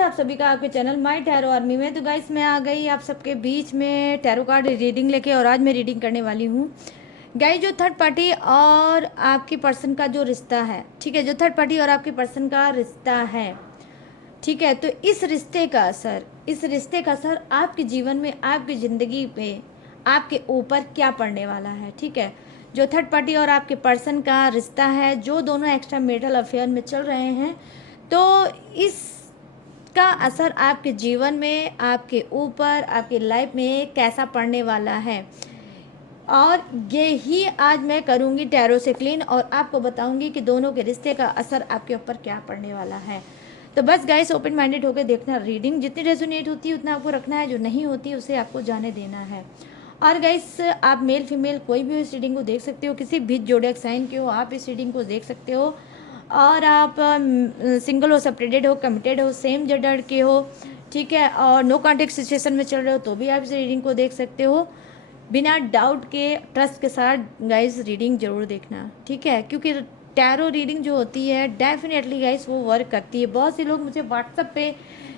है आप सभी का आपके चैनल माय टैरो आर्मी में। तो गाइस मैं आ गई आप सबके बीच में टैरो कार्ड रीडिंग लेके, और आज मैं रीडिंग करने वाली हूँ गाइस जो थर्ड पार्टी और आपकी पर्सन का जो रिश्ता है, ठीक है, जो थर्ड पार्टी और आपके पर्सन का रिश्ता है, ठीक है। तो इस रिश्ते का असर आपके जीवन में, आपकी ज़िंदगी पे, आपके ऊपर क्या पड़ने वाला है, ठीक है। जो थर्ड पार्टी और आपके पर्सन का रिश्ता है, जो दोनों एक्स्ट्रा मैरिटल अफेयर में चल रहे हैं, तो इसका असर आपके जीवन में, आपके ऊपर, आपकी लाइफ में कैसा पड़ने वाला है, और ये ही आज मैं करूँगी टैरो से क्लीन, और आपको बताऊँगी कि दोनों के रिश्ते का असर आपके ऊपर क्या पड़ने वाला है। तो बस गाइस ओपन माइंडेड होकर देखना, रीडिंग जितनी रेजोनेट होती है उतना आपको रखना है, जो नहीं होती उसे आपको जाने देना है। और गाइस आप मेल फीमेल कोई भी इस रीडिंग को देख सकते हो, किसी भी जोडिएक साइन के हो आप इस रीडिंग को देख सकते हो। और आप सिंगल हो, सेपरेटेड हो, कमिटेड हो, सेम जेंडर के हो, ठीक है, और नो कॉन्टेक्ट सिचुएशन में चल रहे हो तो भी आप इस रीडिंग को देख सकते हो। बिना डाउट के, ट्रस्ट के साथ गाइस रीडिंग जरूर देखना, ठीक है, क्योंकि टैरो रीडिंग जो होती है डेफिनेटली गाइस वो वर्क करती है। बहुत से लोग मुझे व्हाट्सएप पे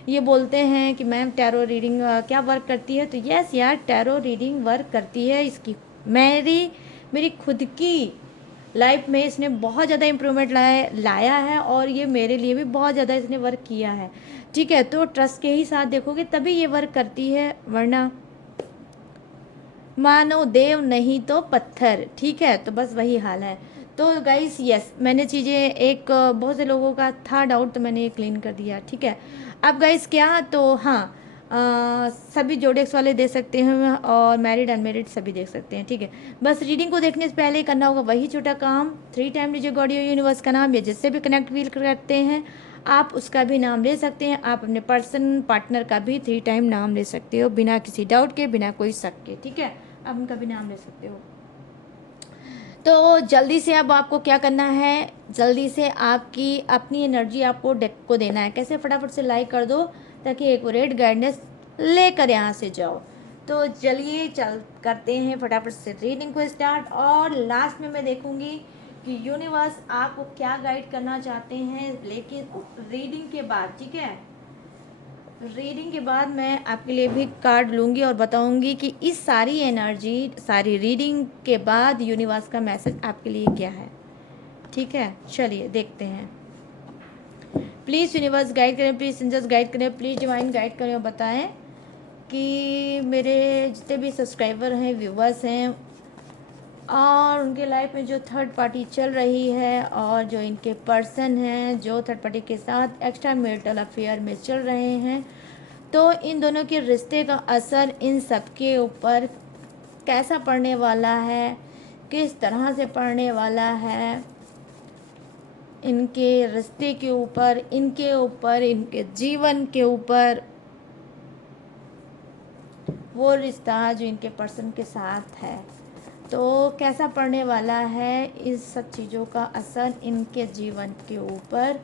ये बोलते हैं कि मैम टैरो रीडिंग क्या वर्क करती है। तो यस यार, टैरो रीडिंग वर्क करती है। इसकी मेरी खुद की लाइफ में इसने बहुत ज़्यादा इम्प्रूवमेंट लाया है, और ये मेरे लिए भी बहुत ज़्यादा इसने वर्क किया है, ठीक है। तो ट्रस्ट के ही साथ देखोगे तभी ये वर्क करती है, वरना मानो देव नहीं तो पत्थर, ठीक है। तो बस वही हाल है। तो गाइस यस, मैंने चीज़ें एक बहुत से लोगों का था डाउट, तो मैंने ये क्लीन कर दिया, ठीक है। अब गाइस क्या, तो हाँ, सभी जोडेक्स वाले दे सकते हैं, और मैरिड अनमेरिड सभी देख सकते हैं, ठीक है। बस रीडिंग को देखने से पहले करना होगा वही छोटा काम, 3 टाइम लीजिए गॉड या यूनिवर्स का नाम, या जिससे भी कनेक्ट फील करते हैं आप उसका भी नाम ले सकते हैं। आप अपने पर्सन पार्टनर का भी 3 टाइम नाम ले सकते हो, बिना किसी डाउट के, बिना कोई शक के, ठीक है। आप उनका भी नाम ले सकते हो। तो जल्दी से अब आपको क्या करना है, जल्दी से आपकी अपनी एनर्जी आपको डेक को देना है। कैसे, फटाफट से लाइक कर दो ताकि एक्यूरेट गाइडेंस लेकर यहाँ से जाओ। तो चलिए चल करते हैं फटाफट से रीडिंग को स्टार्ट, और लास्ट में मैं देखूंगी कि यूनिवर्स आपको क्या गाइड करना चाहते हैं, लेकिन रीडिंग के बाद, ठीक है, रीडिंग के बाद मैं आपके लिए भी कार्ड लूँगी और बताऊँगी कि इस सारी एनर्जी, सारी रीडिंग के बाद यूनिवर्स का मैसेज आपके लिए क्या है, ठीक है। चलिए देखते हैं। प्लीज़ यूनिवर्स गाइड करें, प्लीज़ एंजल्स गाइड करें, प्लीज़ डिवाइन गाइड करें, और बताएं कि मेरे जितने भी सब्सक्राइबर हैं, व्यूवर्स हैं, और उनके लाइफ में जो थर्ड पार्टी चल रही है, और जो इनके पर्सन हैं जो थर्ड पार्टी के साथ एक्स्ट्रा मैरिटल अफेयर में चल रहे हैं, तो इन दोनों के रिश्ते का असर इन सब के ऊपर कैसा पड़ने वाला है, किस तरह से पड़ने वाला है, इनके रिश्ते के ऊपर, इनके जीवन के ऊपर, वो रिश्ता जो इनके पर्सन के साथ है, तो कैसा पड़ने वाला है इस सब चीज़ों का असर इनके जीवन के ऊपर,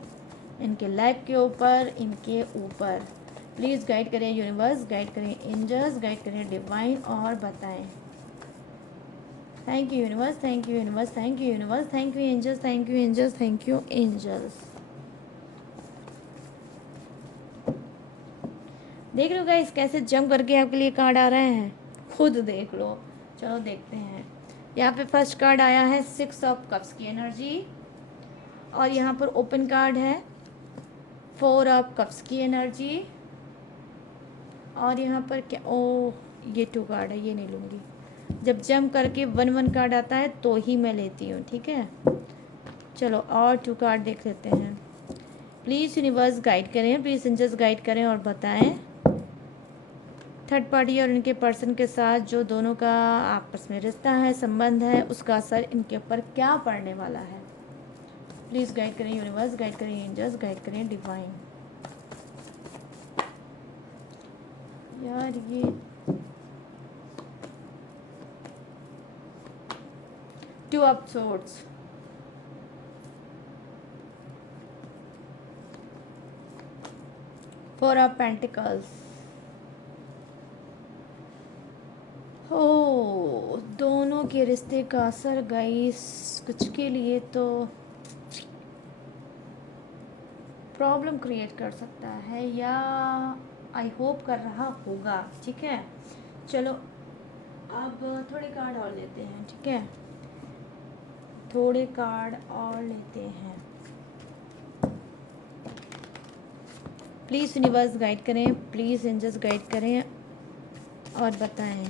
इनके लाइफ के ऊपर, इनके ऊपर। प्लीज़ गाइड करें यूनिवर्स, गाइड करें एंजल्स, गाइड करें डिवाइन, और बताएं। Thank you universe, thank you universe, thank you universe, thank you angels, thank you angels, thank you angels. देख लो गाइस कैसे जम करके आपके लिए कार्ड आ रहे हैं, खुद देख लो। चलो देखते हैं। यहाँ पे फर्स्ट कार्ड आया है 6 ऑफ कप्स की एनर्जी, और यहाँ पर ओपन कार्ड है 4 ऑफ कप्स की एनर्जी, और यहाँ पर क्या, ओ ये 2 कार्ड है, ये नहीं लूँगी। जब जम करके 1 कार्ड आता है तो ही मैं लेती हूँ, ठीक है। चलो और 2 कार्ड देख लेते हैं। प्लीज़ यूनिवर्स गाइड करें, प्लीज़ एंजल्स गाइड करें, और बताएं थर्ड पार्टी और इनके पर्सन के साथ जो दोनों का आपस में रिश्ता है, संबंध है, उसका असर इनके ऊपर क्या पड़ने वाला है। प्लीज़ गाइड करें यूनिवर्स, गाइड करें एंजल्स, गाइड करें डिवाइन। यार ये 2 ऑफ सोर्ड्स, 4 ऑफ पेंटिकल्स। हो दोनों के रिश्ते का असर गाइस कुछ के लिए तो प्रॉब्लम क्रिएट कर सकता है, या आई होप कर रहा होगा। ठीक है, चलो अब थोड़े कार्ड और लेते हैं। ठीक है, थोड़े कार्ड और लेते हैं। प्लीज़ यूनिवर्स गाइड करें, प्लीज़ एंजल्स गाइड करें और बताएं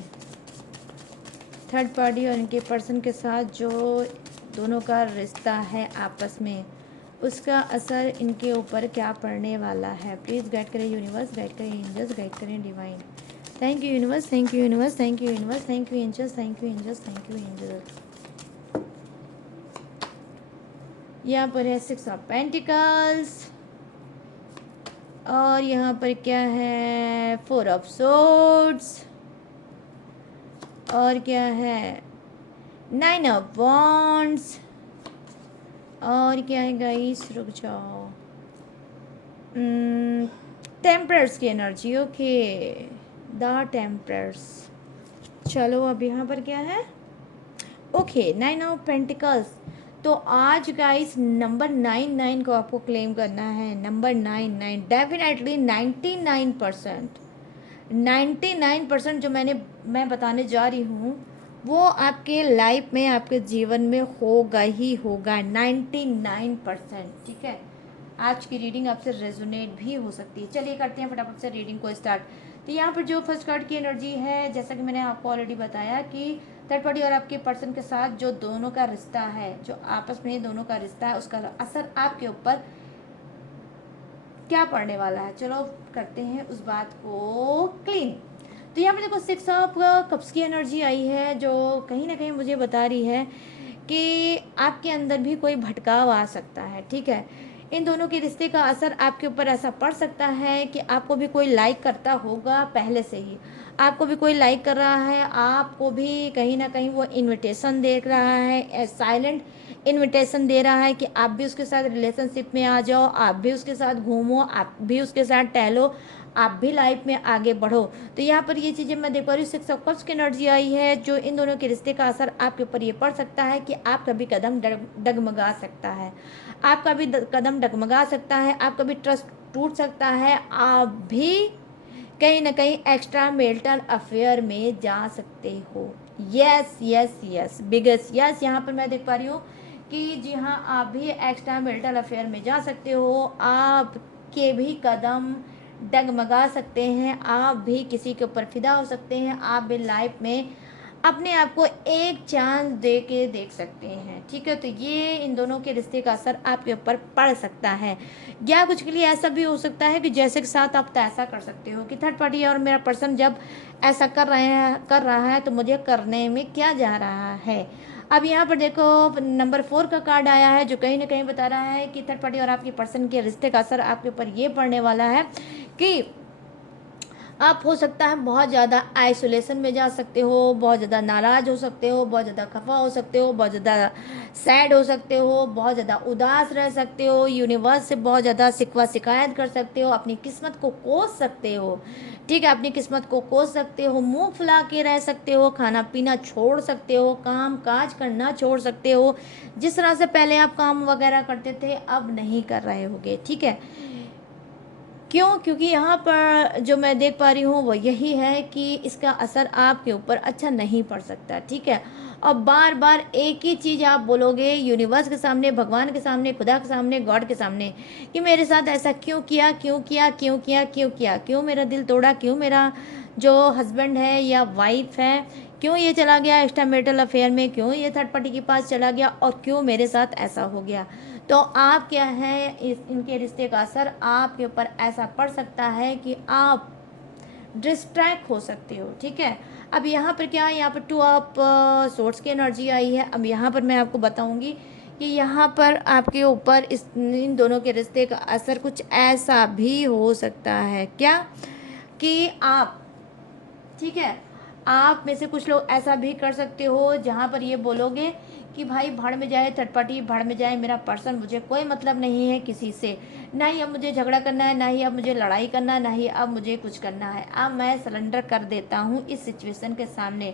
थर्ड पार्टी और इनके पर्सन के साथ जो दोनों का रिश्ता है आपस में, उसका असर इनके ऊपर क्या पड़ने वाला है। प्लीज़ गाइड करें यूनिवर्स, गाइड करें एंजल्स, गाइड करें divine. Thank you universe, thank you universe, thank you universe, thank you angels, thank you angels, thank you angels. यहाँ पर है 6 ऑफ पेंटिकल्स और यहाँ पर क्या है 4 ऑफ सोर्ड्स और क्या है 9 ऑफ वॉन्ड्स और क्या है गाइस, रुक जाओ, टेम्परर्स की एनर्जी। Okay, the टेम्परर्स। चलो अब यहाँ पर क्या है, ओके 9 ऑफ पेंटिकल्स। तो आज गाइस नंबर 99 को आपको क्लेम करना है। नंबर 99 डेफिनेटली 99% जो मैं बताने जा रही हूँ वो आपके लाइफ में, आपके जीवन में होगा ही होगा 99%। ठीक है, आज की रीडिंग आपसे रेजोनेट भी हो सकती है। चलिए करते हैं फटाफट से रीडिंग को स्टार्ट। तो यहाँ पर जो फर्स्ट कार्ड की एनर्जी है, जैसा कि मैंने आपको ऑलरेडी बताया कि थर्ड पार्टी और आपके पर्सन के साथ जो दोनों का रिश्ता है, जो आपस में दोनों का रिश्ता है, उसका असर आपके ऊपर क्या पड़ने वाला है। चलो करते हैं उस बात को क्लीन। तो यहाँ पे देखो 6 ऑफ कप्स की एनर्जी आई है, जो कहीं ना कहीं मुझे बता रही है कि आपके अंदर भी कोई भटकाव आ सकता है। ठीक है, इन दोनों के रिश्ते का असर आपके ऊपर ऐसा पड़ सकता है कि आपको भी कोई लाइक करता होगा पहले से ही, आपको भी कोई लाइक कर रहा है, आपको भी कहीं ना कहीं वो इनविटेशन दे रहा है, साइलेंट इनविटेशन दे रहा है कि आप भी उसके साथ रिलेशनशिप में आ जाओ, आप भी उसके साथ घूमो, आप भी उसके साथ टहलो, आप भी लाइफ में आगे बढ़ो। तो यहाँ पर ये चीज़ें मैं देख पा रही हूँ। 6 ऑफ कप्स की एनर्जी आई है, जो इन दोनों के रिश्ते का असर आपके ऊपर ये पड़ सकता है कि आपका भी कदम डगमगा सकता है, आपका भी कदम डगमगा सकता है, आपका भी ट्रस्ट टूट सकता है, आप भी कहीं ना कहीं एक्स्ट्रा मैरिटल अफेयर में जा सकते हो। Yes yes yes, biggest yes. यहाँ पर मैं देख पा रही हूँ कि जी हाँ, आप भी एक्स्ट्रा मैरिटल अफेयर में जा सकते हो, आपके भी कदम डगमगा सकते हैं, आप भी किसी के ऊपर फिदा हो सकते हैं, आप भी लाइफ में अपने आप को एक चांस दे के देख सकते हैं। ठीक है, तो ये इन दोनों के रिश्ते का असर आपके ऊपर पड़ सकता है, या कुछ के लिए ऐसा भी हो सकता है कि जैसे के साथ आप ऐसा कर सकते हो कि थर्ड पार्टी और मेरा पर्सन जब ऐसा कर रहा है तो मुझे करने में क्या जा रहा है। अब यहाँ पर देखो नंबर 4 का कार्ड आया है, जो कहीं ना कहीं बता रहा है कि थर्ड पार्टी और आपके पर्सन के रिश्ते का असर आपके ऊपर ये पड़ने वाला है कि आप हो सकता है बहुत ज़्यादा आइसोलेशन में जा सकते हो, बहुत ज़्यादा नाराज़ हो सकते हो, बहुत ज़्यादा खफा हो सकते हो, बहुत ज़्यादा सैड हो सकते हो, बहुत ज़्यादा उदास रह सकते हो, यूनिवर्स से बहुत ज़्यादा शिकवा शिकायत कर सकते हो, अपनी किस्मत को कोस सकते हो। ठीक है, अपनी किस्मत को कोस सकते हो, मुंह फुला के रह सकते हो, खाना पीना छोड़ सकते हो, काम काज करना छोड़ सकते हो, जिस तरह से पहले आप काम वगैरह करते थे अब नहीं कर रहे होगे। ठीक है, क्यों? क्योंकि यहाँ पर जो मैं देख पा रही हूँ वो यही है कि इसका असर आपके ऊपर अच्छा नहीं पड़ सकता। ठीक है, और बार बार एक ही चीज़ आप बोलोगे यूनिवर्स के सामने, भगवान के सामने, खुदा के सामने, गॉड के सामने कि मेरे साथ ऐसा क्यों किया, क्यों किया, क्यों किया, क्यों किया, क्यों मेरा दिल तोड़ा, क्यों मेरा जो हस्बैंड है या वाइफ है क्यों ये चला गया एक्स्ट्रा मैरिटल अफेयर में, क्यों ये थर्ड पार्टी के पास चला गया और क्यों मेरे साथ ऐसा हो गया। तो आप क्या है, इनके रिश्ते का असर आपके ऊपर ऐसा पड़ सकता है कि आप डिस्ट्रैक्ट हो सकते हो। ठीक है, अब यहाँ पर क्या है, यहाँ पर 2 ऑफ सोर्ड्स की एनर्जी आई है। अब यहाँ पर मैं आपको बताऊंगी कि यहाँ पर आपके ऊपर इन दोनों के रिश्ते का असर कुछ ऐसा भी हो सकता है क्या कि आप, ठीक है, आप में से कुछ लोग ऐसा भी कर सकते हो जहाँ पर ये बोलोगे कि भाई भाड़ में जाए, थर्ड पार्टी भाड़ में जाए, मेरा पर्सन, मुझे कोई मतलब नहीं है किसी से, ना ही अब मुझे झगड़ा करना है, ना ही अब मुझे लड़ाई करना है, ना ही अब मुझे कुछ करना है, अब मैं सरेंडर कर देता हूँ इस सिचुएशन के सामने।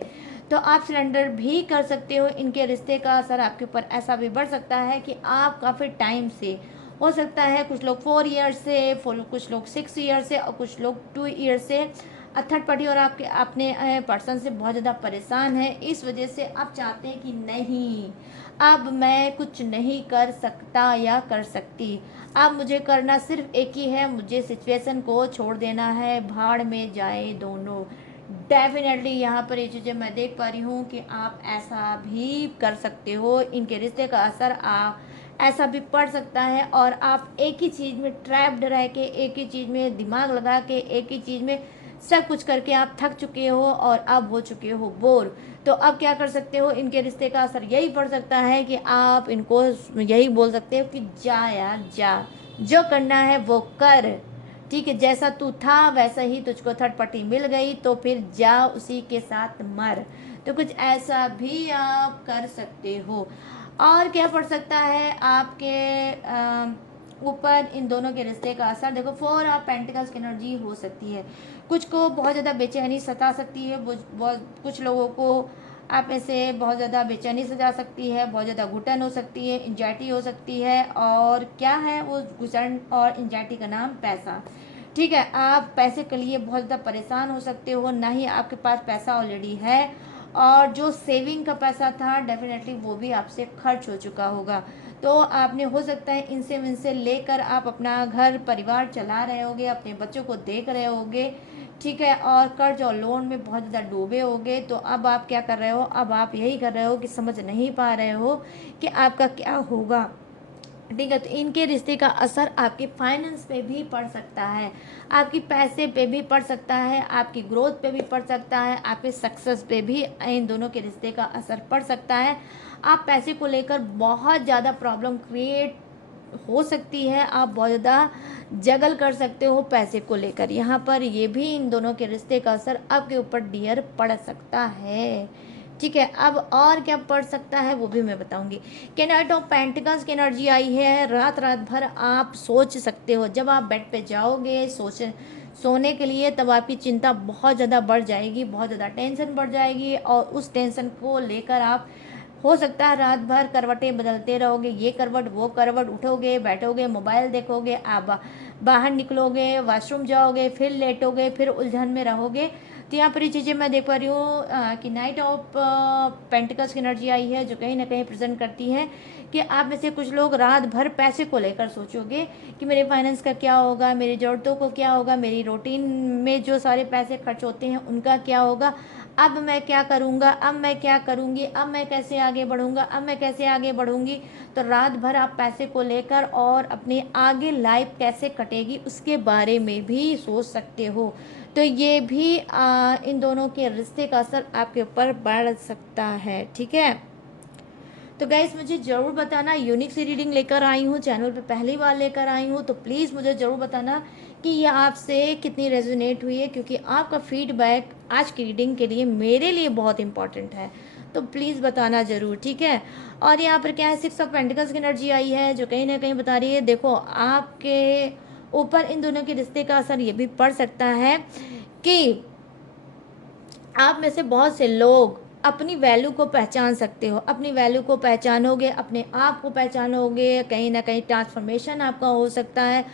तो आप सरेंडर भी कर सकते हो। इनके रिश्ते का असर आपके ऊपर ऐसा भी बढ़ सकता है कि आप काफ़ी टाइम से हो सकता है कुछ लोग 4 ईयर से, कुछ लोग 6 ईयर से और कुछ लोग 2 ईयर से थर्ड पार्टी और आपके अपने पर्सन से बहुत ज़्यादा परेशान है। इस वजह से आप चाहते हैं कि नहीं, अब मैं कुछ नहीं कर सकता या कर सकती, अब मुझे करना सिर्फ एक ही है, मुझे सिचुएशन को छोड़ देना है, भाड़ में जाए दोनों। डेफिनेटली यहाँ पर ये चीज़ें मैं देख पा रही हूँ कि आप ऐसा भी कर सकते हो। इनके रिश्ते का असर ऐसा भी पड़ सकता है और आप एक ही चीज़ में ट्रैप्ड रह के, एक ही चीज़ में दिमाग लगा के, एक ही चीज़ में सब कुछ करके आप थक चुके हो और अब हो चुके हो बोर। तो अब क्या कर सकते हो, इनके रिश्ते का असर यही पड़ सकता है कि आप इनको यही बोल सकते हो कि जा यार जा, जो करना है वो कर, ठीक है, जैसा तू था वैसा ही तुझको थर्ड पार्टी मिल गई तो फिर जा उसी के साथ मर। तो कुछ ऐसा भी आप कर सकते हो। और क्या पड़ सकता है आपके ऊपर इन दोनों के रिश्ते का असर, देखो 4 ऑफ पेंटिकल्स की एनर्जी हो सकती है। कुछ को बहुत ज़्यादा बेचैनी सता सकती है, कुछ लोगों को आप में से बहुत ज़्यादा बेचैनी सजा सकती है, बहुत ज़्यादा घुटन हो सकती है, एंजाइटी हो सकती है। और क्या है वो घुटन और एंजाइटी का नाम, पैसा। ठीक है, आप पैसे के लिए बहुत ज़्यादा परेशान हो सकते हो, ना ही आपके पास पैसा ऑलरेडी है और जो सेविंग का पैसा था डेफिनेटली वो भी आपसे खर्च हो चुका होगा। तो आपने हो सकता है इनसे विनसे लेकर आप अपना घर परिवार चला रहे होगे, अपने बच्चों को देख रहे होगे, ठीक है, और कर्ज और लोन में बहुत ज़्यादा डूबे होगे। तो अब आप क्या कर रहे हो, अब आप यही कर रहे हो कि समझ नहीं पा रहे हो कि आपका क्या होगा, ठीक है। तो इनके रिश्ते का असर आपके फाइनेंस पे भी पड़ सकता है, आपकी पैसे पे भी पड़ सकता है, आपकी ग्रोथ पे भी पड़ सकता है, आपके सक्सेस पे भी इन दोनों के रिश्ते का असर पड़ सकता है। आप पैसे को लेकर बहुत ज़्यादा प्रॉब्लम क्रिएट हो सकती है, आप बहुत ज़्यादा जगल कर सकते हो पैसे को लेकर। यहाँ पर ये भी इन दोनों के रिश्ते का असर आपके ऊपर डियर पड़ सकता है, ठीक है। अब और क्या पड़ सकता है वो भी मैं बताऊंगी। कि नाइट ऑफ पेंटिकल्स की एनर्जी आई है, रात रात भर आप सोच सकते हो, जब आप बेड पे जाओगे सोने के लिए तब आपकी चिंता बहुत ज़्यादा बढ़ जाएगी, बहुत ज़्यादा टेंशन बढ़ जाएगी और उस टेंशन को लेकर आप हो सकता है रात भर करवटें बदलते रहोगे, ये करवट वो करवट, उठोगे बैठोगे मोबाइल देखोगे, आप बाहर निकलोगे वॉशरूम जाओगे फिर लेटोगे फिर उलझन में रहोगे। तो यहाँ पर ये चीज़ें मैं देख पा रही हूँ कि नाइट ऑफ पेंटिकल्स की एनर्जी आई है जो कहीं ना कहीं प्रेजेंट करती है कि आप में से कुछ लोग रात भर पैसे को लेकर सोचोगे कि मेरे फाइनेंस का क्या होगा, मेरी ज़रूरतों को क्या होगा, मेरी रूटीन में जो सारे पैसे खर्च होते हैं उनका क्या होगा, अब मैं क्या करूँगा, अब मैं क्या करूँगी, अब मैं कैसे आगे बढ़ूँगा, अब मैं कैसे आगे बढ़ूँगी। तो रात भर आप पैसे को लेकर और अपनी आगे लाइफ कैसे कटेगी उसके बारे में भी सोच सकते हो। तो ये भी इन दोनों के रिश्ते का असर आपके ऊपर बढ़ सकता है, ठीक है। तो गाइस मुझे ज़रूर बताना, यूनिक सी रीडिंग लेकर आई हूँ, चैनल पे पहली बार लेकर आई हूँ, तो प्लीज़ मुझे ज़रूर बताना कि ये आपसे कितनी रेजोनेट हुई है, क्योंकि आपका फीडबैक आज की रीडिंग के लिए मेरे लिए बहुत इंपॉर्टेंट है। तो प्लीज़ बताना ज़रूर, ठीक है। और यहाँ पर क्या है, 6 ऑफ पेंटिकल्स की एनर्जी आई है जो कहीं ना कहीं बता रही है, देखो आपके ऊपर इन दोनों के रिश्ते का असर ये भी पड़ सकता है कि आप में से बहुत से लोग अपनी वैल्यू को पहचान सकते हो, अपनी वैल्यू को पहचानोगे, अपने आप को पहचानोगे, कहीं ना कहीं ट्रांसफॉर्मेशन आपका हो सकता है,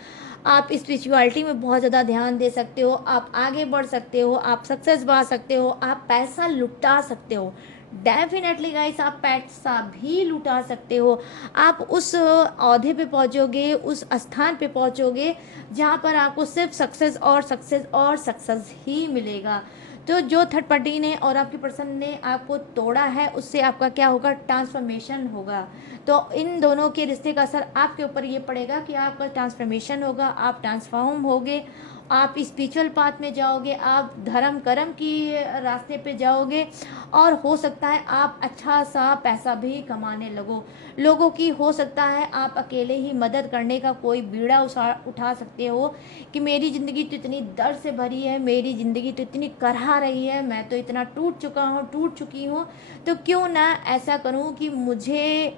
आप स्पिरिचुअलिटी में बहुत ज़्यादा ध्यान दे सकते हो, आप आगे बढ़ सकते हो, आप सक्सेस पा सकते हो, आप पैसा लुटा सकते हो। डेफिनेटली गाइस आप पैसा भी लुटा सकते हो, आप उस औहदे पे पहुंचोगे, उस स्थान पे पहुंचोगे जहां पर आपको सिर्फ सक्सेस और सक्सेस और सक्सेस ही मिलेगा। तो जो थर्ड पार्टी ने और आपकी पर्सन ने आपको तोड़ा है उससे आपका क्या होगा, ट्रांसफॉर्मेशन होगा। तो इन दोनों के रिश्ते का असर आपके ऊपर ये पड़ेगा कि आपका ट्रांसफॉर्मेशन होगा, आप ट्रांसफॉर्म होगे, आप स्पिरिचुअल पाथ में जाओगे, आप धर्म कर्म की रास्ते पे जाओगे और हो सकता है आप अच्छा सा पैसा भी कमाने लगो। लोगों की हो सकता है आप अकेले ही मदद करने का कोई बीड़ा उठा सकते हो कि मेरी ज़िंदगी तो इतनी दर्द से भरी है, मेरी ज़िंदगी तो इतनी करहा रही है, मैं तो इतना टूट चुका हूँ, टूट चुकी हूँ, तो क्यों ना ऐसा करूँ कि मुझे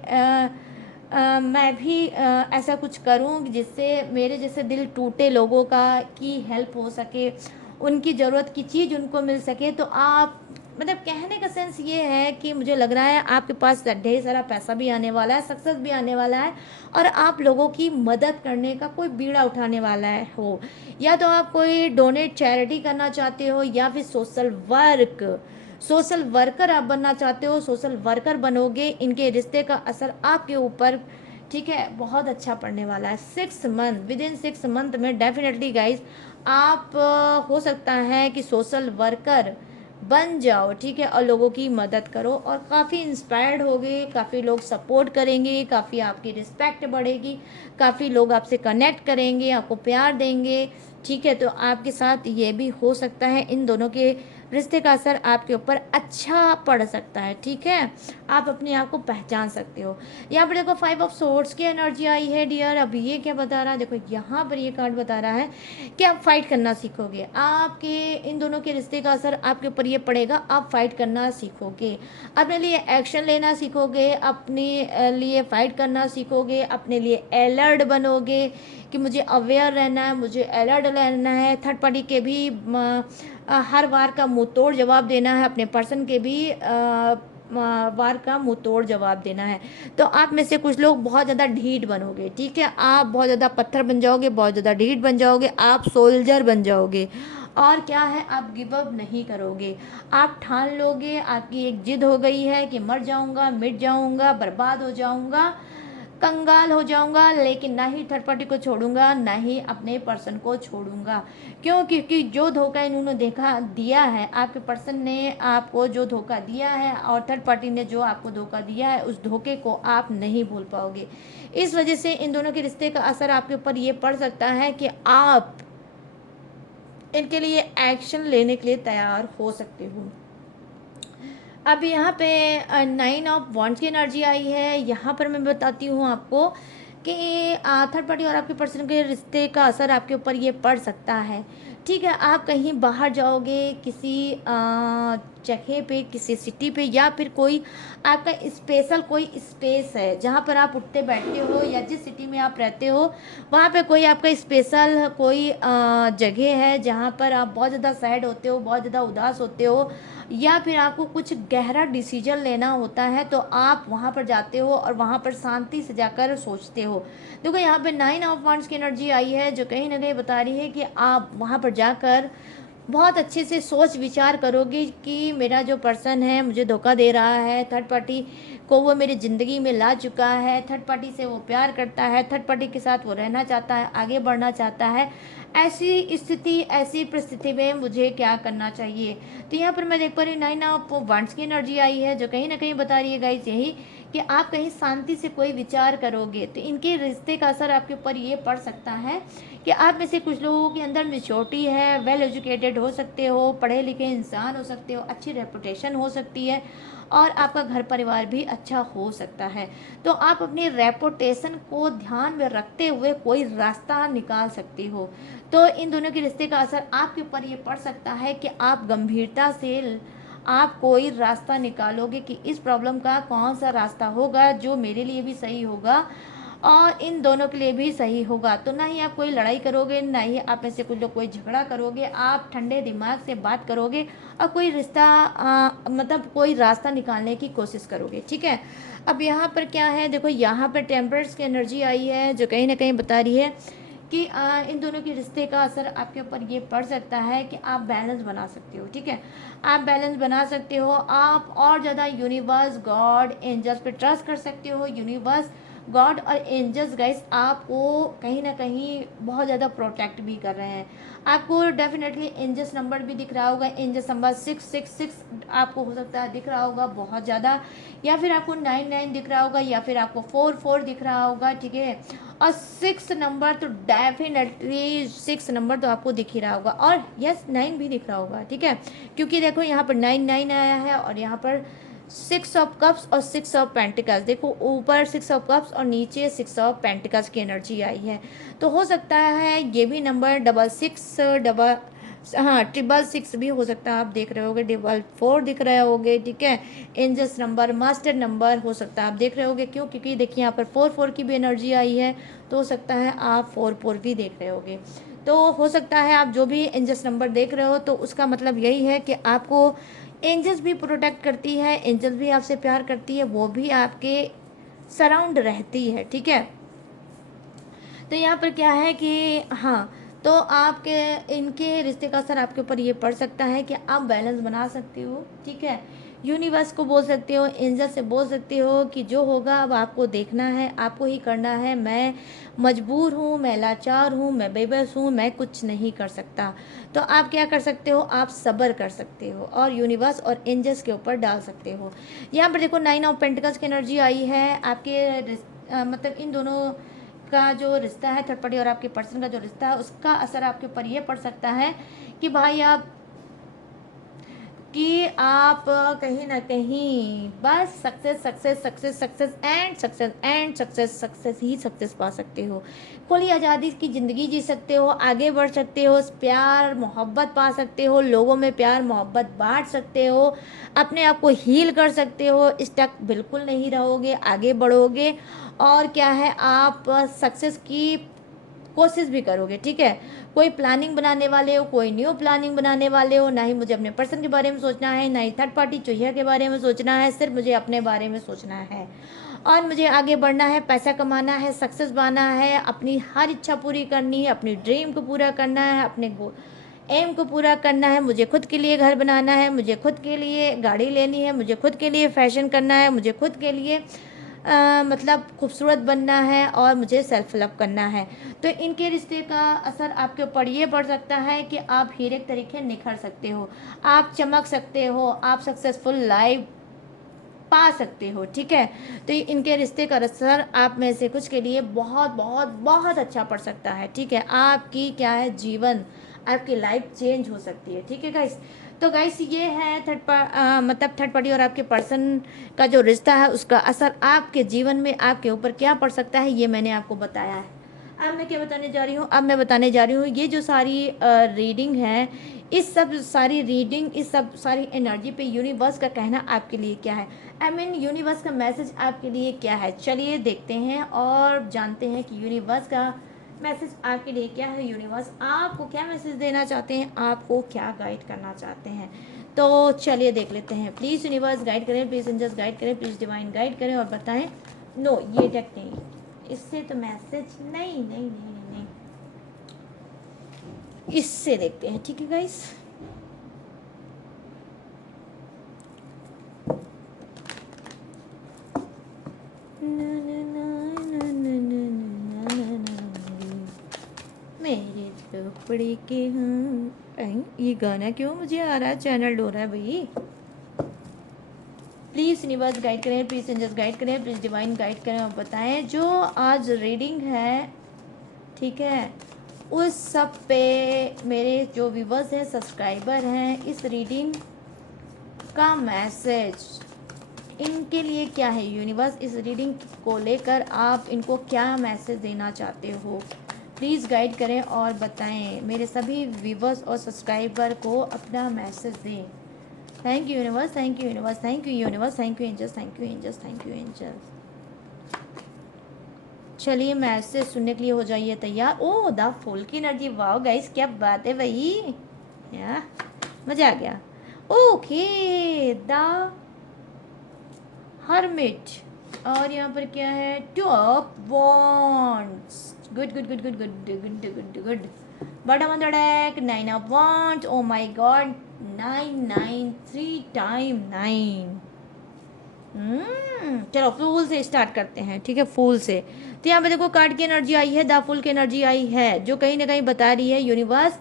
मैं भी ऐसा कुछ करूँ जिससे मेरे जैसे दिल टूटे लोगों का की हेल्प हो सके, उनकी ज़रूरत की चीज़ उनको मिल सके। तो आप मतलब कहने का सेंस ये है कि मुझे लग रहा है आपके पास ढेर सारा पैसा भी आने वाला है, सक्सेस भी आने वाला है, और आप लोगों की मदद करने का कोई बीड़ा उठाने वाला है हो, या तो आप कोई डोनेट चैरिटी करना चाहते हो, या फिर सोशल वर्कर आप बनना चाहते हो, सोशल वर्कर बनोगे। इनके रिश्ते का असर आपके ऊपर, ठीक है, बहुत अच्छा पड़ने वाला है। 6 मंथ, विद इन 6 मंथ में डेफिनेटली गाइज आप हो सकता है कि सोशल वर्कर बन जाओ, ठीक है, और लोगों की मदद करो, और काफ़ी इंस्पायर्ड होगे, काफ़ी लोग सपोर्ट करेंगे, काफ़ी आपकी रिस्पेक्ट बढ़ेगी, काफ़ी लोग आपसे कनेक्ट करेंगे, आपको प्यार देंगे, ठीक है। तो आपके साथ ये भी हो सकता है, इन दोनों के रिश्ते का असर आपके ऊपर अच्छा पड़ सकता है, ठीक है। आप अपने आप को पहचान सकते हो। यहाँ पर देखो 5 ऑफ सोर्ड्स की एनर्जी आई है डियर। अब ये क्या बता रहा है, देखो यहाँ पर ये कार्ड बता रहा है कि आप फाइट करना सीखोगे, आपके इन दोनों के रिश्ते का असर आपके ऊपर ये पड़ेगा, आप फाइट करना सीखोगे, अपने लिए एक्शन लेना सीखोगे, अपने लिए फाइट करना सीखोगे, अपने लिए अलर्ट बनोगे कि मुझे अवेयर रहना है, मुझे अलर्ट रहना है, थर्ड पार्टी के भी हर वार का मुंह तोड़ जवाब देना है, अपने पर्सन के भी वार का मुंह तोड़ जवाब देना है। तो आप में से कुछ लोग बहुत ज़्यादा ढीठ बनोगे, ठीक है, आप बहुत ज़्यादा पत्थर बन जाओगे, बहुत ज़्यादा ढीठ बन जाओगे, आप सोल्जर बन जाओगे, और क्या है, आप गिव अप नहीं करोगे, आप ठान लोगे, आपकी एक जिद हो गई है कि मर जाऊंगा, मिट जाऊंगा, बर्बाद हो जाऊंगा, कंगाल हो जाऊंगा, लेकिन ना ही थर्ड पार्टी को छोड़ूंगा, ना ही अपने पर्सन को छोड़ूंगा। क्यों? क्योंकि जो धोखा इन्होंने देखा दिया है, आपके पर्सन ने आपको जो धोखा दिया है और थर्ड पार्टी ने जो आपको धोखा दिया है, उस धोखे को आप नहीं भूल पाओगे। इस वजह से इन दोनों के रिश्ते का असर आपके ऊपर ये पड़ सकता है कि आप इनके लिए एक्शन लेने के लिए तैयार हो सकते हो। अब यहाँ पे 9 ऑफ वॉन्ड्स की एनर्जी आई है। यहाँ पर मैं बताती हूँ आपको कि थर्ड पार्टी और आपके पर्सन के रिश्ते का असर आपके ऊपर ये पड़ सकता है, ठीक है। आप कहीं बाहर जाओगे, किसी जगह पे, किसी सिटी पे, या फिर कोई आपका स्पेशल कोई स्पेस है जहाँ पर आप उठते बैठते हो, या जिस सिटी में आप रहते हो वहाँ पे कोई आपका स्पेशल कोई जगह है जहाँ पर आप बहुत ज़्यादा सैड होते हो, बहुत ज़्यादा उदास होते हो, या फिर आपको कुछ गहरा डिसीजन लेना होता है, तो आप वहाँ पर जाते हो और वहाँ पर शांति से जाकर सोचते हो। देखो यहाँ पे 9 ऑफ वॉन्ड्स की एनर्जी आई है, जो कहीं ना कहीं बता रही है कि आप वहाँ पर जाकर बहुत अच्छे से सोच विचार करोगे कि मेरा जो पर्सन है मुझे धोखा दे रहा है, थर्ड पार्टी को वो मेरी ज़िंदगी में ला चुका है, थर्ड पार्टी से वो प्यार करता है, थर्ड पार्टी के साथ वो रहना चाहता है, आगे बढ़ना चाहता है, ऐसी स्थिति, ऐसी परिस्थिति में मुझे क्या करना चाहिए। तो यहाँ पर मैं देख पा रही हूँ 9 ऑफ वॉन्ड्स की एनर्जी आई है, जो कहीं ना कहीं बता रही है गाइस यही कि आप कहीं शांति से कोई विचार करोगे तो इनके रिश्ते का असर आपके ऊपर ये पड़ सकता है कि आप में से कुछ लोगों के अंदर मेच्योरिटी है, वेल एजुकेटेड हो सकते हो, पढ़े लिखे इंसान हो सकते हो, अच्छी रेपुटेशन हो सकती है, और आपका घर परिवार भी अच्छा हो सकता है। तो आप अपनी रेपुटेशन को ध्यान में रखते हुए कोई रास्ता निकाल सकती हो। तो इन दोनों के रिश्ते का असर आपके ऊपर ये पड़ सकता है कि आप गंभीरता से आप कोई रास्ता निकालोगे कि इस प्रॉब्लम का कौन सा रास्ता होगा जो मेरे लिए भी सही होगा और इन दोनों के लिए भी सही होगा। तो ना ही आप कोई लड़ाई करोगे, ना ही आप में से कुछ लोग कोई झगड़ा करोगे, आप ठंडे दिमाग से बात करोगे और कोई रिश्ता मतलब कोई रास्ता निकालने की कोशिश करोगे, ठीक है। अब यहाँ पर क्या है, देखो यहाँ पर टेम्परेंस की एनर्जी आई है, जो कहीं ना कहीं बता रही है कि इन दोनों के रिश्ते का असर आपके ऊपर ये पड़ सकता है कि आप बैलेंस बना सकते हो, ठीक है। आप बैलेंस बना सकते हो, आप और ज़्यादा यूनिवर्स, गॉड, एंजल्स पे ट्रस्ट कर सकते हो। यूनिवर्स, गॉड और एंजल्स गाइस आपको कहीं ना कहीं बहुत ज़्यादा प्रोटेक्ट भी कर रहे हैं। आपको डेफिनेटली एंजल्स नंबर भी दिख रहा होगा, एंजल्स नंबर 666 आपको हो सकता है दिख रहा होगा बहुत ज़्यादा, या फिर आपको 99 दिख रहा होगा, या फिर आपको 44 दिख रहा होगा, ठीक है। और 6 नंबर तो डेफिनेटली 6 नंबर तो आपको दिख ही रहा होगा, और यस 9 भी दिख रहा होगा, ठीक है। क्योंकि देखो यहाँ पर 9 आया है और यहाँ पर 6 ऑफ कप्स और 6 ऑफ पेंटिकल्स, देखो ऊपर 6 ऑफ कप्स और नीचे 6 ऑफ पेंटिकल्स की एनर्जी आई है। तो हो सकता है ये भी नंबर 66 हाँ 666 भी हो सकता है, आप देख रहे होगे 444 दिख रहे होगे, ठीक है। एंजल्स नंबर, मास्टर नंबर हो सकता है आप देख रहे होगे, क्यों? क्योंकि देखिए यहाँ पर 44 की भी एनर्जी आई है, तो हो सकता है आप 44 भी देख रहे होगे। तो हो सकता है आप जो भी एंजल्स नंबर देख रहे हो तो उसका मतलब यही है कि आपको एंजल्स भी प्रोटेक्ट करती है, एंजल्स भी आपसे प्यार करती है, वो भी आपके सराउंड रहती है, ठीक है। तो यहाँ पर क्या है कि हाँ, तो आपके इनके रिश्ते का असर आपके ऊपर ये पड़ सकता है कि आप बैलेंस बना सकते हो, ठीक है। यूनिवर्स को बोल सकते हो, एंजल से बोल सकते हो कि जो होगा अब आपको देखना है, आपको ही करना है, मैं मजबूर हूँ, मैं लाचार हूँ, मैं बेबस हूँ, मैं कुछ नहीं कर सकता। तो आप क्या कर सकते हो, आप सब्र कर सकते हो और यूनिवर्स और एंजल्स के ऊपर डाल सकते हो। यहाँ पर देखो 9 ऑफ पेंटिकल्स की एनर्जी आई है आपके मतलब इन दोनों का जो रिश्ता है, थर्ड पार्टी और आपके पर्सन का जो रिश्ता है, उसका असर आपके ऊपर ये पड़ सकता है कि भाई आप कहीं ना कहीं बस success success success success and success and success success he success पा सकते हो। खुली आज़ादी की ज़िंदगी जी सकते हो, आगे बढ़ सकते हो, प्यार मोहब्बत पा सकते हो, लोगों में प्यार मोहब्बत बांट सकते हो, अपने आप को हील कर सकते हो, स्टक बिल्कुल नहीं रहोगे, आगे बढ़ोगे। और क्या है, आप सक्सेस की कोशिश भी करोगे, ठीक है। कोई प्लानिंग बनाने वाले हो, कोई न्यू प्लानिंग बनाने वाले हो, ना ही मुझे अपने पर्सन के बारे में सोचना है, ना ही थर्ड पार्टी चुहिया के बारे में सोचना है, सिर्फ मुझे अपने बारे में सोचना है। और मुझे आगे बढ़ना है, पैसा कमाना है, सक्सेस पाना है, अपनी हर इच्छा पूरी करनी है, अपनी ड्रीम को पूरा करना है, अपने एम को पूरा करना है, मुझे खुद के लिए घर बनाना है, मुझे खुद के लिए गाड़ी लेनी है, मुझे खुद के लिए फैशन करना है, मुझे खुद के लिए मतलब खूबसूरत बनना है और मुझे सेल्फ लव करना है। तो इनके रिश्ते का असर आपके ऊपर ये पड़ सकता है कि आप हीरे के तरीके निखर सकते हो, आप चमक सकते हो, आप सक्सेसफुल लाइफ पा सकते हो, ठीक है। तो इनके रिश्ते का असर आप में से कुछ के लिए बहुत बहुत बहुत अच्छा पड़ सकता है, ठीक है। आपकी क्या है, जीवन आपकी लाइफ चेंज हो सकती है, ठीक है गाइस। तो गाइस ये है मतलब थर्ड पार्टी और आपके पर्सन का जो रिश्ता है, उसका असर आपके जीवन में आपके ऊपर क्या पड़ सकता है, ये मैंने आपको बताया है। अब मैं क्या बताने जा रही हूँ, अब मैं बताने जा रही हूँ ये जो सारी रीडिंग है, इस सब सारी रीडिंग, इस सब सारी एनर्जी पे यूनिवर्स का कहना आपके लिए क्या है, आई मीन यूनिवर्स का मैसेज आपके लिए क्या है। चलिए देखते हैं और जानते हैं कि यूनिवर्स का मैसेज आपके लिए क्या है, यूनिवर्स आपको क्या मैसेज देना चाहते हैं, आपको क्या गाइड करना चाहते हैं। तो चलिए देख लेते हैं। प्लीज़ यूनिवर्स गाइड करें, प्लीज़ एंजल्स गाइड करें, प्लीज़ डिवाइन गाइड करें और बताएं। नो, ये डेक नहीं, इससे तो मैसेज नहीं नहीं नहीं नहीं, नहीं। इससे देखते हैं, ठीक है गाइस। मेरे झोपड़ी के हूँ, ये गाना क्यों मुझे आ रहा है, चैनल डो रहा है भाई। प्लीज़ यूनिवर्स गाइड करें, प्लीज़ एंजल्स गाइड करें, प्लीज़ डिवाइन गाइड करें और बताएं जो आज रीडिंग है, ठीक है, उस सब पे मेरे जो व्यूवर्स हैं, सब्सक्राइबर हैं, इस रीडिंग का मैसेज इनके लिए क्या है। यूनिवर्स इस रीडिंग को लेकर आप इनको क्या मैसेज देना चाहते हो, प्लीज़ गाइड करें और बताएं। मेरे सभी व्यूवर्स और सब्सक्राइबर को अपना मैसेज दें। Thank you universe, thank you universe, thank you universe, thank you angels, thank you angels, thank you angels. चलिए मैसेज सुनने के लिए हो जाइए तैयार। ओह, द फूल की एनर्जी, वाओ गाइस, क्या बात है भाई, या मज़ा आ गया। ओके, द हर्मिट, और यहाँ पर क्या है, two of wands, good good good good good good good good. Bottom on the deck, 9 of wands, oh my God, 9 time 9। चलो फूल से स्टार्ट करते हैं, ठीक है, फूल से। तो यहाँ पे देखो कार्ड की एनर्जी आई है, द फूल की एनर्जी आई है, जो कहीं ना कहीं बता रही है यूनिवर्स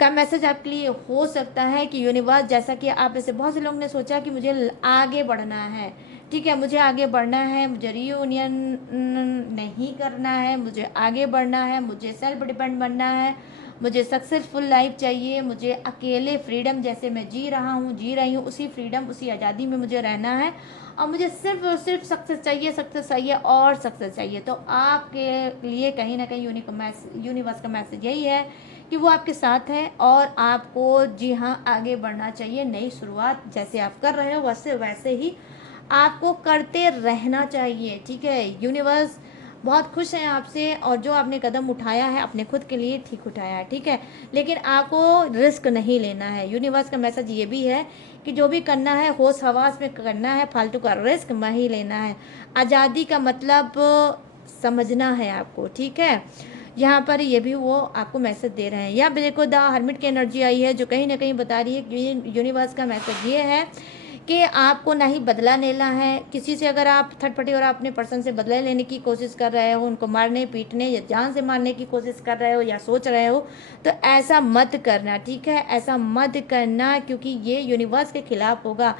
का मैसेज आपके लिए हो सकता है कि यूनिवर्स, जैसा कि आप में से बहुत से लोग ने सोचा कि मुझे आगे बढ़ना है, ठीक है, मुझे आगे बढ़ना है, मुझे रीयूनियन नहीं करना है, मुझे आगे बढ़ना है, मुझे सेल्फ डिपेंड बनना है, मुझे सक्सेसफुल लाइफ चाहिए, मुझे अकेले फ्रीडम जैसे मैं जी रहा हूँ, जी रही हूँ, उसी फ्रीडम उसी आज़ादी में मुझे रहना है, और मुझे सिर्फ और सिर्फ सक्सेस चाहिए, सक्सेस चाहिए और सक्सेस चाहिए। तो आपके लिए कहीं ना कहीं यूनिवर्स का मैसेज यही है कि वो आपके साथ है और आपको जी हाँ आगे बढ़ना चाहिए। नई शुरुआत जैसे आप कर रहे हो वैसे वैसे ही आपको करते रहना चाहिए, ठीक है। यूनिवर्स बहुत खुश हैं आपसे, और जो आपने कदम उठाया है अपने खुद के लिए ठीक उठाया है, ठीक है। लेकिन आपको रिस्क नहीं लेना है। यूनिवर्स का मैसेज ये भी है कि जो भी करना है होश हवास में करना है, फालतू का रिस्क नहीं लेना है। आज़ादी का मतलब समझना है आपको, ठीक है। यहाँ पर ये भी वो आपको मैसेज दे रहे हैं। या देखो द हर्मिट की एनर्जी आई है जो कहीं ना कहीं बता रही है कि यूनिवर्स का मैसेज ये है कि आपको ना ही बदला लेना है किसी से। अगर आप थर्ड पार्टी और अपने पर्सन से बदला लेने की कोशिश कर रहे हो, उनको मारने पीटने या जान से मारने की कोशिश कर रहे हो या सोच रहे हो, तो ऐसा मत करना, ठीक है। ऐसा मत करना, क्योंकि ये यूनिवर्स के खिलाफ होगा।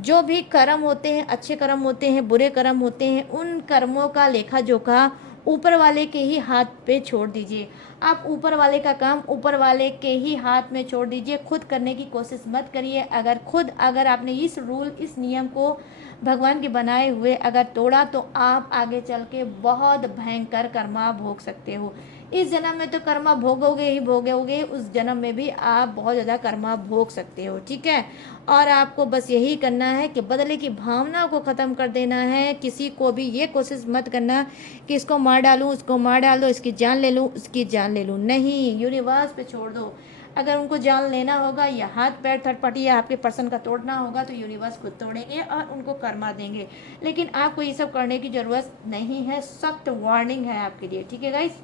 जो भी कर्म होते हैं, अच्छे कर्म होते हैं, बुरे कर्म होते हैं, उन कर्मों का लेखा जोखा ऊपर वाले के ही हाथ पे छोड़ दीजिए। आप ऊपर वाले का काम ऊपर वाले के ही हाथ में छोड़ दीजिए, खुद करने की कोशिश मत करिए। अगर आपने इस रूल, इस नियम को भगवान के बनाए हुए अगर तोड़ा, तो आप आगे चल के बहुत भयंकर कर्मा भोग सकते हो। इस जन्म में तो कर्मा भोगोगे ही भोगोगे, उस जन्म में भी आप बहुत ज़्यादा कर्मा भोग सकते हो, ठीक है। और आपको बस यही करना है कि बदले की भावना को ख़त्म कर देना है। किसी को भी ये कोशिश मत करना कि इसको मार डालूँ, उसको मार डाल दो, इसकी जान ले लूँ, उसकी जान ले लूँ। नहीं, यूनिवर्स पे छोड़ दो। अगर उनको जान लेना होगा या हाथ पैर थर्ड पार्टी या आपके पर्सन का तोड़ना होगा, तो यूनिवर्स खुद तोड़ेंगे और उनको कर्मा देंगे। लेकिन आपको ये सब करने की ज़रूरत नहीं है। सख्त वार्निंग है आपके लिए, ठीक है गाइस।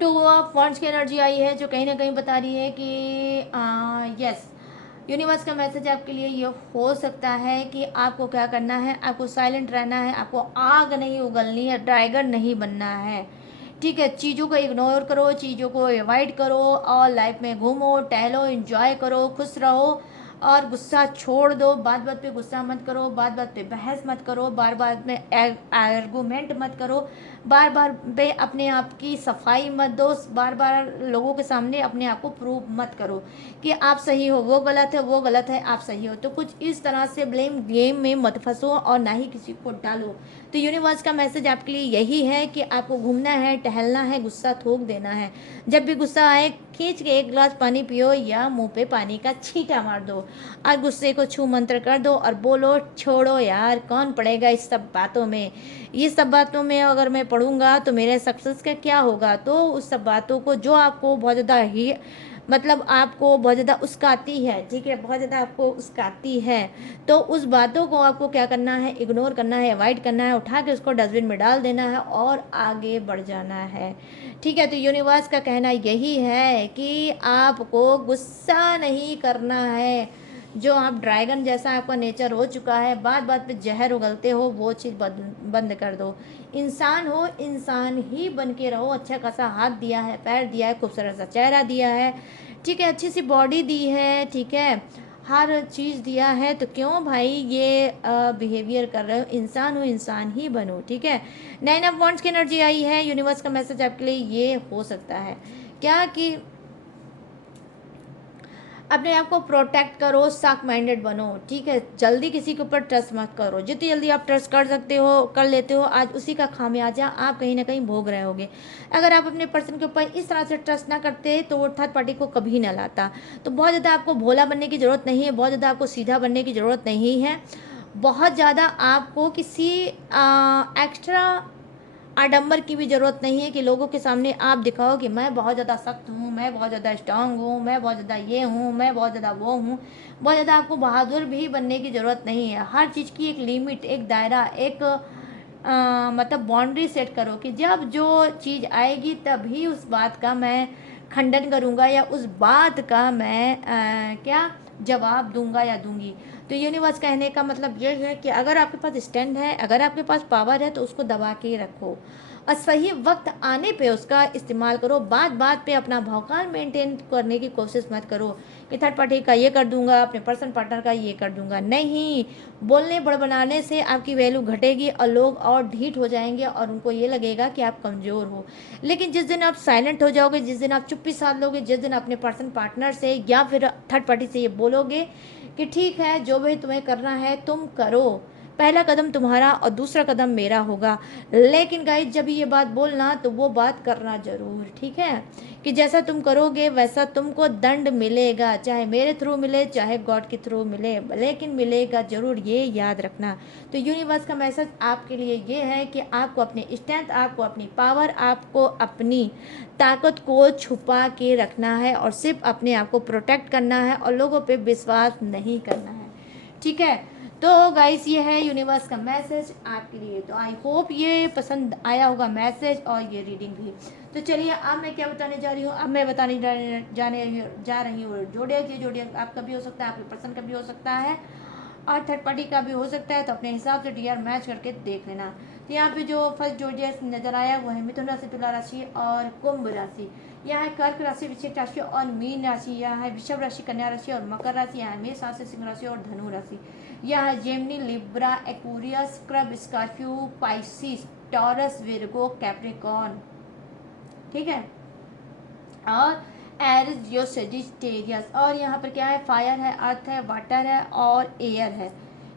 टू ऑफ वॉन्ड्स की एनर्जी आई है जो कहीं ना कहीं बता रही है कि यस, यूनिवर्स का मैसेज आपके लिए ये हो सकता है कि आपको क्या करना है, आपको साइलेंट रहना है, आपको आग नहीं उगलनी है, ड्रैगन नहीं बनना है, ठीक है। चीज़ों को इग्नोर करो, चीज़ों को अवॉइड करो और लाइफ में घूमो टहलो, एंजॉय करो, खुश रहो और गुस्सा छोड़ दो। बात बात पे गुस्सा मत करो, बात बात पे बहस मत करो, बार बार में आर्गूमेंट मत करो, बार बार पे अपने आप की सफाई मत दो, बार बार लोगों के सामने अपने आप को प्रूव मत करो कि आप सही हो, वो गलत है, वो गलत है, आप सही हो। तो कुछ इस तरह से ब्लेम गेम में मत फंसो और ना ही किसी को डालो। तो यूनिवर्स का मैसेज आपके लिए यही है कि आपको घूमना है, टहलना है, गुस्सा थूक देना है। जब भी गुस्सा आए, खींच के एक गिलास पानी पियो या मुंह पे पानी का छींटा मार दो और गुस्से को छू मंत्र कर दो और बोलो छोड़ो यार, कौन पड़ेगा इस सब बातों में। ये सब बातों में अगर मैं पढ़ूंगा तो मेरे सक्सेस का क्या होगा। तो उस सब बातों को जो आपको बहुत ज़्यादा ही मतलब आपको बहुत ज़्यादा उस्काती है, ठीक है, बहुत ज़्यादा आपको उस्काती है, तो उस बातों को आपको क्या करना है, इग्नोर करना है, अवॉइड करना है, उठा के उसको डस्टबिन में डाल देना है और आगे बढ़ जाना है, ठीक है। तो यूनिवर्स का कहना यही है कि आपको गुस्सा नहीं करना है। जो आप ड्रैगन जैसा आपका नेचर हो चुका है, बात बात पे जहर उगलते हो, वो चीज़ बंद कर दो। इंसान हो, इंसान ही बन के रहो। अच्छा खासा हाथ दिया है, पैर दिया है, खूबसूरत सा चेहरा दिया है, ठीक है, अच्छी सी बॉडी दी है, ठीक है, हर चीज़ दिया है, तो क्यों भाई ये बिहेवियर कर रहे हो। इंसान हो, इंसान ही बनो, ठीक है। 9 ऑफ वॉन्ड्स की एनर्जी आई है। यूनिवर्स का मैसेज आपके लिए ये हो सकता है क्या कि अपने आप को प्रोटेक्ट करो, साक माइंडेड बनो, ठीक है। जल्दी किसी के ऊपर ट्रस्ट मत करो। जितनी जल्दी आप ट्रस्ट कर सकते हो कर लेते हो, आज उसी का खामियाजा आप कहीं ना कहीं भोग रहे होगे। अगर आप अपने पर्सन के ऊपर इस तरह से ट्रस्ट ना करते तो वो थर्ड पार्टी को कभी ना लाता। तो बहुत ज़्यादा आपको भोला बनने की ज़रूरत नहीं है, बहुत ज़्यादा आपको सीधा बनने की ज़रूरत नहीं है, बहुत ज़्यादा आपको किसी एक्स्ट्रा आडंबर की भी ज़रूरत नहीं है कि लोगों के सामने आप दिखाओ कि मैं बहुत ज़्यादा सख्त हूँ, मैं बहुत ज़्यादा स्ट्रांग हूँ, मैं बहुत ज़्यादा ये हूँ, मैं बहुत ज़्यादा वो हूँ। बहुत ज़्यादा आपको बहादुर भी बनने की ज़रूरत नहीं है। हर चीज़ की एक लिमिट, एक दायरा, एक मतलब बाउंड्री सेट करो कि जब जो चीज़ आएगी तभी उस बात का मैं खंडन करूँगा या उस बात का मैं क्या जवाब दूंगा या दूंगी। तो यूनिवर्स कहने का मतलब ये है कि अगर आपके पास स्टैंड है, अगर आपके पास पावर है, तो उसको दबा के रखो और सही वक्त आने पे उसका इस्तेमाल करो। बात बात पे अपना भौकाल मेंटेन करने की कोशिश मत करो कि थर्ड पार्टी का ये कर दूंगा, अपने पर्सन पार्टनर का ये कर दूंगा। नहीं, बोलने बड़बड़ाने से आपकी वैल्यू घटेगी और लोग और ढीठ हो जाएंगे और उनको ये लगेगा कि आप कमज़ोर हो। लेकिन जिस दिन आप साइलेंट हो जाओगे, जिस दिन आप चुप्पी साध लोगे, जिस दिन अपने पर्सन पार्टनर से या फिर थर्ड पार्टी से ये बोलोगे कि ठीक है जो भी तुम्हें करना है तुम करो, पहला कदम तुम्हारा और दूसरा कदम मेरा होगा। लेकिन गाइस जब ये बात बोलना तो वो बात करना ज़रूर, ठीक है, कि जैसा तुम करोगे वैसा तुमको दंड मिलेगा, चाहे मेरे थ्रू मिले चाहे गॉड के थ्रू मिले, लेकिन मिलेगा ज़रूर, ये याद रखना। तो यूनिवर्स का मैसेज आपके लिए ये है कि आपको अपनी स्ट्रेंथ, आपको अपनी पावर, आपको अपनी ताकत को छुपा के रखना है और सिर्फ अपने आप को प्रोटेक्ट करना है और लोगों पे विश्वास नहीं करना है, ठीक है। तो गाइस ये है यूनिवर्स का मैसेज आपके लिए। तो आई होप ये पसंद आया होगा मैसेज और ये रीडिंग भी। तो चलिए अब मैं क्या बताने जा रही हूँ, अब मैं बताने जा रही हूँ जोडियक। ये जोडियक आपका भी हो सकता है, आपके पर्सन का भी हो सकता है और थर्ड पार्टी का भी हो सकता है। तो अपने हिसाब से डीआर मैच करके देख लेना। तो यहाँ पे जो फर्स्ट जोडियक नजर आया वो है मिथुन राशि, तुला राशि और कुंभ राशि। यहाँ है कर्क राशि, वृश्चिक राशि और मीन राशि। यहाँ है वृषभ राशि, कन्या राशि और मकर राशि। यहाँ है मेष राशि, सिंह राशि और धनु राशि। यह है Gemini, Libra, Aquarius, crab, Scorpio, Pisces, Taurus, Virgo, Capricorn, ठीक है, और एरिस, जो सेजिटेरियस। और यहाँ पर क्या है, फायर है, अर्थ है, वाटर है और एयर है,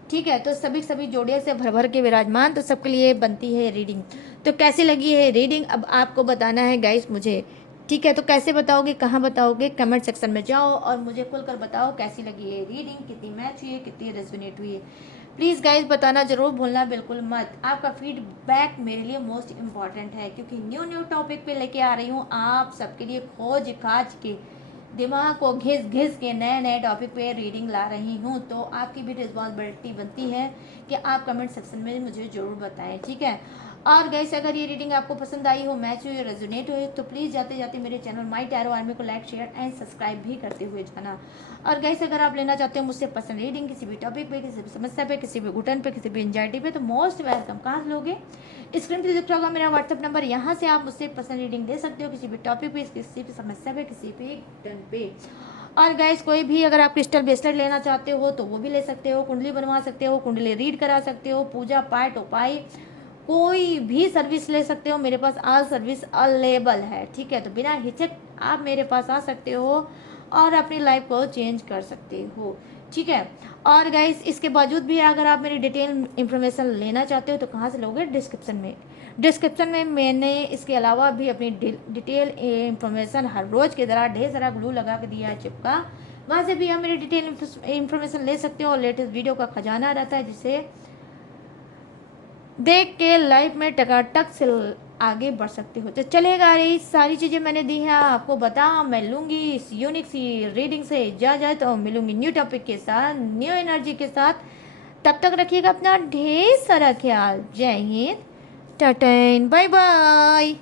ठीक है। तो सभी जोड़ियों से भर भर के विराजमान, तो सबके लिए बनती है रीडिंग। तो कैसी लगी है रीडिंग अब आपको बताना है गाइस मुझे, ठीक है। तो कैसे बताओगे, कहाँ बताओगे, कमेंट सेक्शन में जाओ और मुझे खुलकर बताओ कैसी लगी है रीडिंग, कितनी मैच हुई है, कितनी रेजोनेट हुई है। प्लीज़ गाइज बताना जरूर भूलना बिल्कुल मत। आपका फीडबैक मेरे लिए मोस्ट इम्पॉर्टेंट है, क्योंकि न्यू टॉपिक पे लेके आ रही हूँ आप सबके लिए, खोज खाज के दिमाग को घिस घिस के नए टॉपिक पे रीडिंग ला रही हूँ। तो आपकी भी रिस्पॉन्सिबिलिटी बनती है कि आप कमेंट सेक्शन में मुझे ज़रूर बताएं, ठीक है। और गैस अगर ये रीडिंग आपको पसंद आई हो, मैच हुई, रेजोनेट हुई, तो प्लीज़ जाते जाते मेरे चैनल माई टैरो आर्मी को लाइक, शेयर एंड सब्सक्राइब भी करते हुए जाना। और गैस अगर आप लेना चाहते हो मुझसे पसंद रीडिंग किसी भी टॉपिक पे, किसी भी समस्या पे, किसी भी घुटन पे, किसी भी एंजाइटी पे, तो मोस्ट वेलकम। कहाँ से लोगे, स्क्रीन पे दिख रहा होगा मेरा व्हाट्सअप नंबर, यहाँ से आप मुझसे पसंद रीडिंग दे सकते हो किसी भी टॉपिक पे, किसी भी समस्या पे, किसी भी घुटन पे। और गैस कोई भी अगर आप क्रिस्टल ब्रेसलेट लेना चाहते हो तो वो भी ले सकते हो, कुंडली बनवा सकते हो, कुंडली रीड करा सकते हो, पूजा पाठ उपाय कोई भी सर्विस ले सकते हो, मेरे पास ऑल सर्विस अवेलेबल है, ठीक है। तो बिना हिचक आप मेरे पास आ सकते हो और अपनी लाइफ को चेंज कर सकते हो, ठीक है। और गाइस इसके बावजूद भी अगर आप मेरी डिटेल इंफॉर्मेशन लेना चाहते हो तो कहाँ से लोगे, डिस्क्रिप्शन में मैंने इसके अलावा भी अपनी डिटेल इंफॉर्मेशन हर रोज़ की तरह ढेर सारा ग्लू लगा के दिया है चिपका, वहाँ से भी आप मेरी डिटेल इंफॉर्मेशन ले सकते हो। और लेटेस्ट वीडियो का खजाना रहता है जिसे देख के लाइफ में टकाटक से आगे बढ़ सकते हो। तो चलेगा, ये सारी चीज़ें मैंने दी हैं आपको बता, मैं लूँगी इस यूनिक सी रीडिंग से इजाज़त तो मिलूँगी न्यू टॉपिक के साथ, न्यू एनर्जी के साथ। तब तक रखिएगा अपना ढेर सारा ख्याल। जय हिंद, टाटा, बाय बाय।